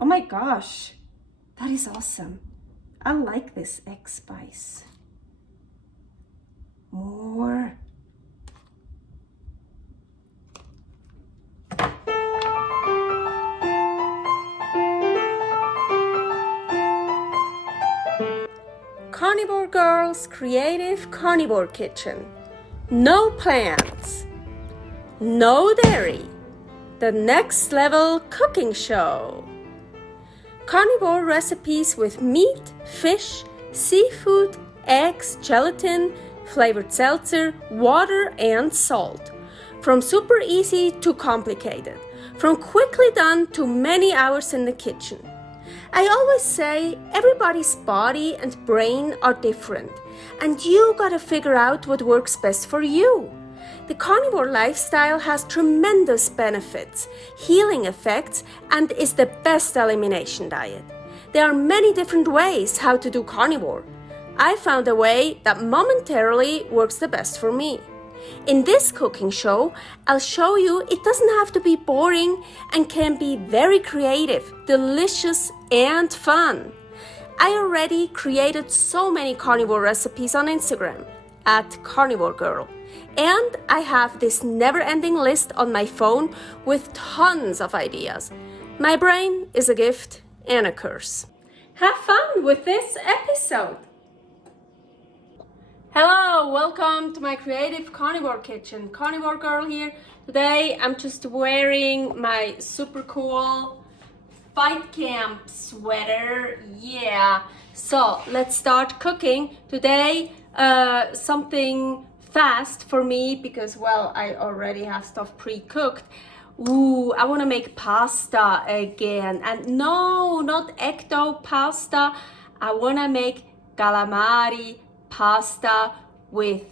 Oh my gosh, that is awesome. I like this egg spice. More. Carnivore Girl's Creative Carnivore Kitchen. No plants, no dairy, the next level cooking show. Carnivore recipes with meat, fish, seafood, eggs, gelatin, flavored seltzer, water, and salt. From super easy to complicated, from quickly done to many hours in the kitchen. I always say everybody's body and brain are different, and you gotta figure out what works best for you. The carnivore lifestyle has tremendous benefits, healing effects, and is the best elimination diet. There are many different ways how to do carnivore. I found a way that momentarily works the best for me. In this cooking show, I'll show you it doesn't have to be boring and can be very creative, delicious, and fun. I already created so many carnivore recipes on Instagram at karnivorgirl. And I have this never-ending list on my phone with tons of ideas. My brain is a gift and a curse. Have fun with this episode. Hello, welcome to my creative carnivore kitchen. Carnivore Girl here. Today I'm just wearing my super cool fight camp sweater. Yeah. So let's start cooking. Today something fast for me because, well, I already have stuff pre-cooked. Ooh, I want to make pasta again. And no, not ecto pasta. I want to make calamari pasta with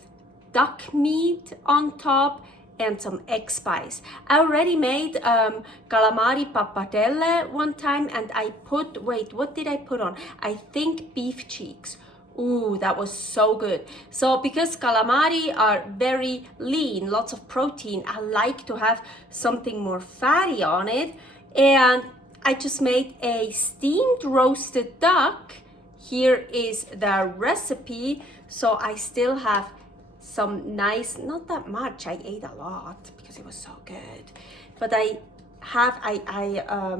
duck meat on top and some egg spice. I already made calamari pappardelle one time and I put, wait, what did I put on? I think beef cheeks. Ooh, that was so good. So because calamari are very lean, lots of protein, I like to have something more fatty on it. And I just made a steamed roasted duck. Here is the recipe. So I still have some nice, not that much, I ate a lot because it was so good. But I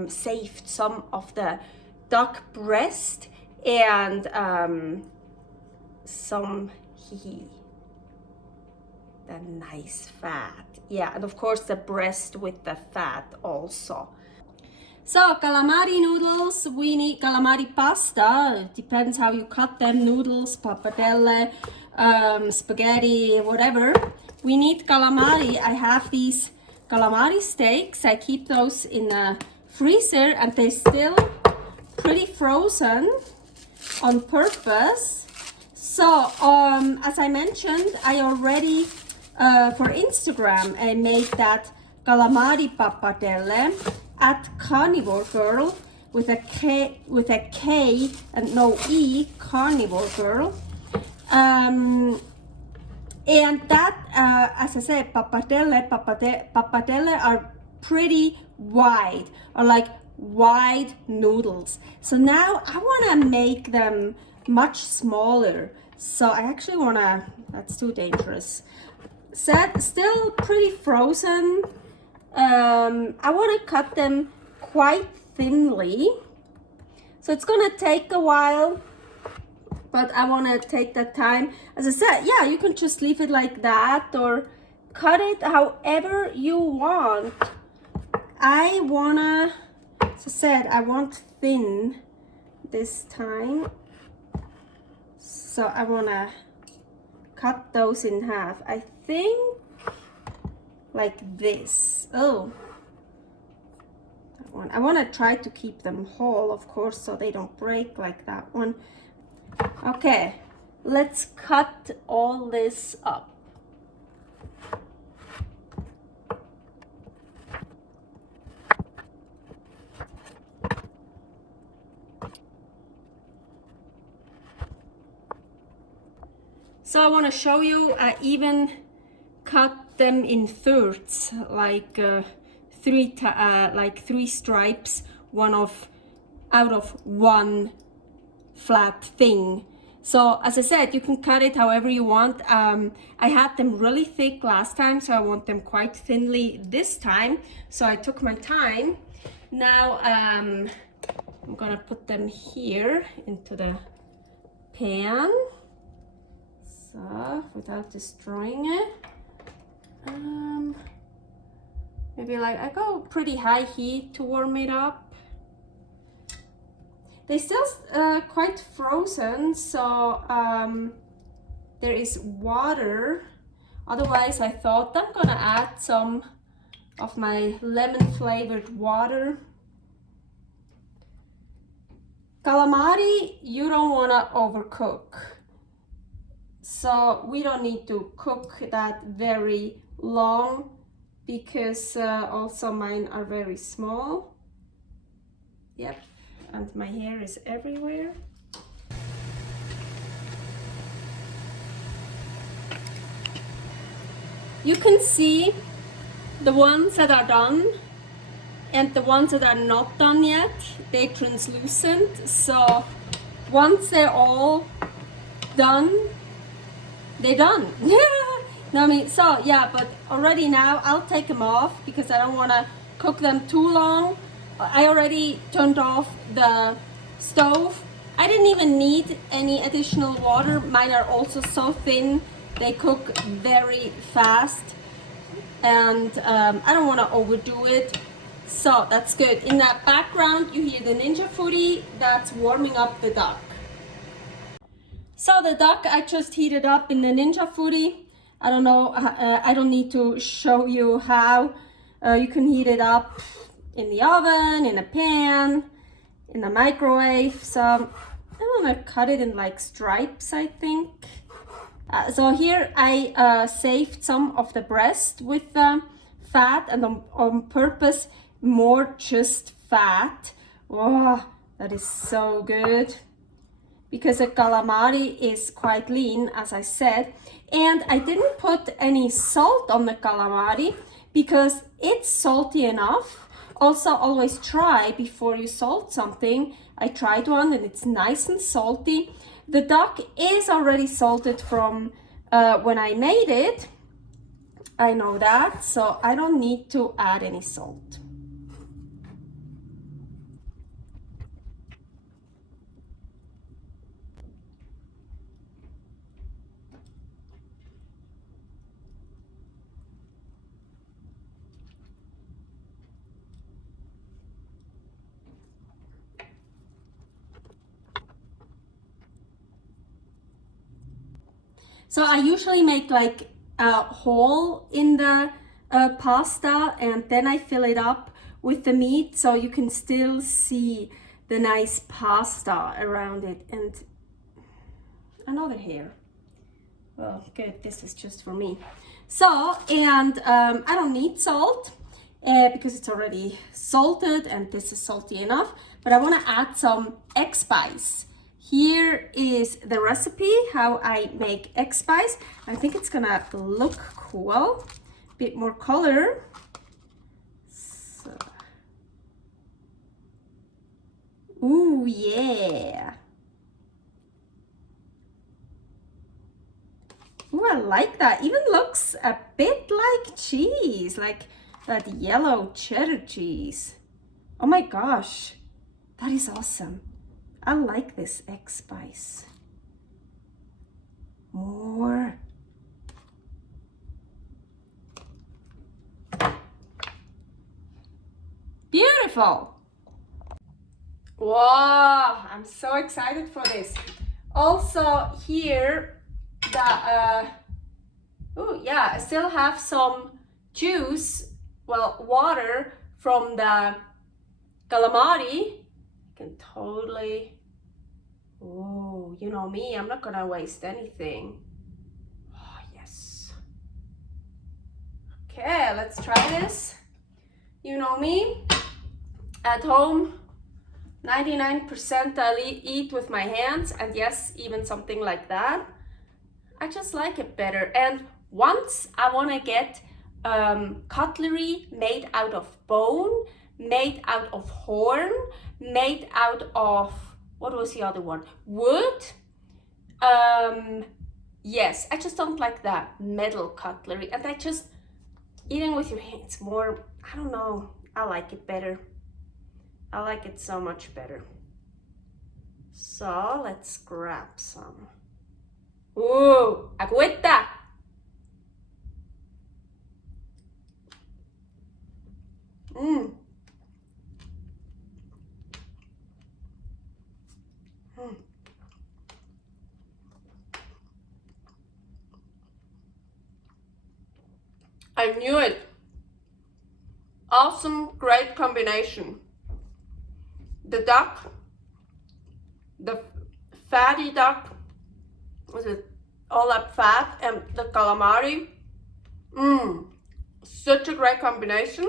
saved some of the duck breast and some the nice fat. Yeah, and of course the breast with the fat also. So calamari noodles, we need calamari pasta. It depends how you cut them, noodles, pappardelle, spaghetti, whatever. We need calamari. I have these Calamari Steaks. I keep those in the freezer and they're still pretty frozen on purpose. So, as I mentioned, I already, for Instagram, I made that calamari pappardelle at Carnivore Girl with a K and no E, Carnivore Girl. And that, as I said, pappardelle are pretty wide, or like wide noodles. So now I want to make them much smaller. So I actually want to, that's too dangerous. Still pretty frozen. I want to cut them quite thinly. So it's going to take a while, but I want to take the time. As I said, yeah, you can just leave it like that or cut it however you want. I want to, as I said, I want thin this time. So I want to cut those in half. I think like this. Oh, that one. I want to try to keep them whole, of course, so they don't break like that one. Okay, let's cut all this up. So I want to show you, I even cut them in thirds, like three stripes, one of out of one flat thing. So as I said, you can cut it however you want. I had them really thick last time, so I want them quite thinly this time. So I took my time. Now I'm gonna put them here into the pan. So without destroying it. Maybe like I go pretty high heat to warm it up. They're still quite frozen, so there is water. Otherwise, I thought I'm gonna add some of my lemon flavored water. Calamari, you don't wanna overcook. So we don't need to cook that very long because also mine are very small. Yep. And my hair is everywhere. You can see the ones that are done and the ones that are not done yet. They're translucent. So once they're all done, they're done. No, I mean, so yeah, but already now I'll take them off because I don't want to cook them too long. I already turned off the stove. I didn't even need any additional water. Mine are also so thin, they cook very fast, and I don't want to overdo it. So that's good. In that background, you hear the Ninja Foodie that's warming up the duck. So the duck I just heated up in the Ninja Foodie. I don't know, I don't need to show you how. You can heat it up in the oven, in a pan, in the microwave. So I'm gonna cut it in like stripes, I think. So here I saved some of the breast with the fat, and on purpose more just fat. Oh, that is so good. Because the calamari is quite lean, as I said. And I didn't put any salt on the calamari because it's salty enough. Also, always try before you salt something. I tried one and it's nice and salty. The duck is already salted from when I made it. I know that, so I don't need to add any salt. So I usually make like a hole in the pasta, and then I fill it up with the meat so you can still see the nice pasta around it. And another hair. Well, good, this is just for me. So, and I don't need salt because it's already salted and this is salty enough, but I want to add some egg spice. Here is the recipe, how I make egg spice. I think it's gonna look cool, a bit more color. So. Ooh, yeah. Ooh, I like that. Even looks a bit like cheese, like that yellow cheddar cheese. Oh my gosh, that is awesome. I like this egg spice. More. Beautiful. Wow, I'm so excited for this. Also here, oh yeah, I still have some juice, well, water from the calamari. I can totally, oh, you know me, I'm not gonna waste anything. Oh, yes. Okay, let's try this. You know me, at home, 99% I'll eat with my hands, and yes, even something like that. I just like it better. And once I want to get cutlery made out of bone, made out of horn, made out of, what was the other one? Wood. Yes, I just don't like that metal cutlery, and eating with your hands more, I don't know, I like it better. I like it so much better. So let's grab some. Ooh, agüita. Mm. Mm. I knew it. Awesome, great combination. The duck, the fatty duck with all that fat, and the calamari. Such a great combination.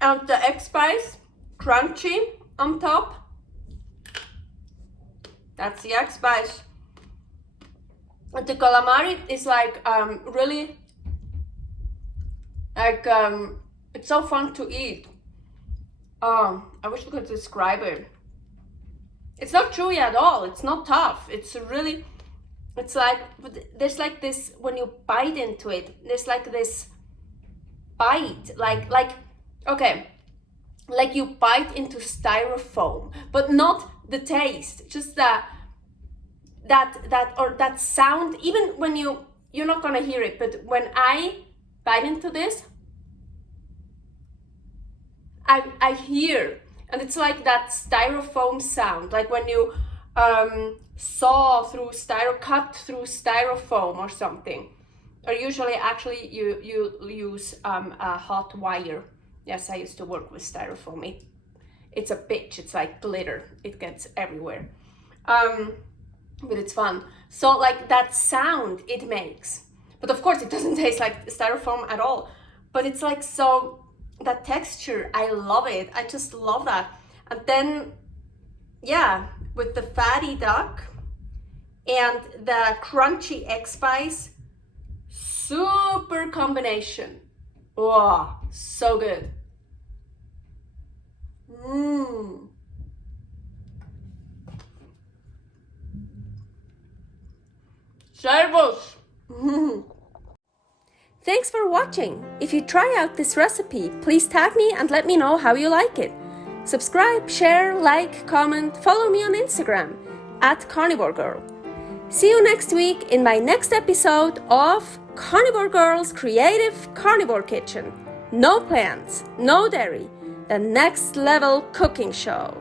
And the egg spice, crunchy on top. That's the egg spice. And the calamari is like really like it's so fun to eat. I wish we could describe it. It's not chewy at all. It's not tough. It's really, it's like, there's like this, when you bite into it, there's like this bite, like, okay, like you bite into styrofoam, but not the taste, just that sound. Even when you're not gonna hear it, but when I bite into this, I hear, and it's like that styrofoam sound, like when you cut through styrofoam or something. Or usually, actually, you use a hot wire. Yes, I used to work with styrofoam. It's a bitch. It's like glitter. It gets everywhere. But it's fun. So like that sound it makes. But of course, it doesn't taste like styrofoam at all. But it's like so. That texture, I love it. I just love that. And then, yeah, with the fatty duck and the crunchy egg spice, super combination. Oh, so good. Servus. Thanks for watching. If you try out this recipe, please tag me and let me know how you like it. Subscribe, share, like, comment, follow me on Instagram @carnivorgirl. See you next week in my next episode of Carnivore Girl's Creative Carnivore Kitchen. No plants, no dairy, the next level cooking show.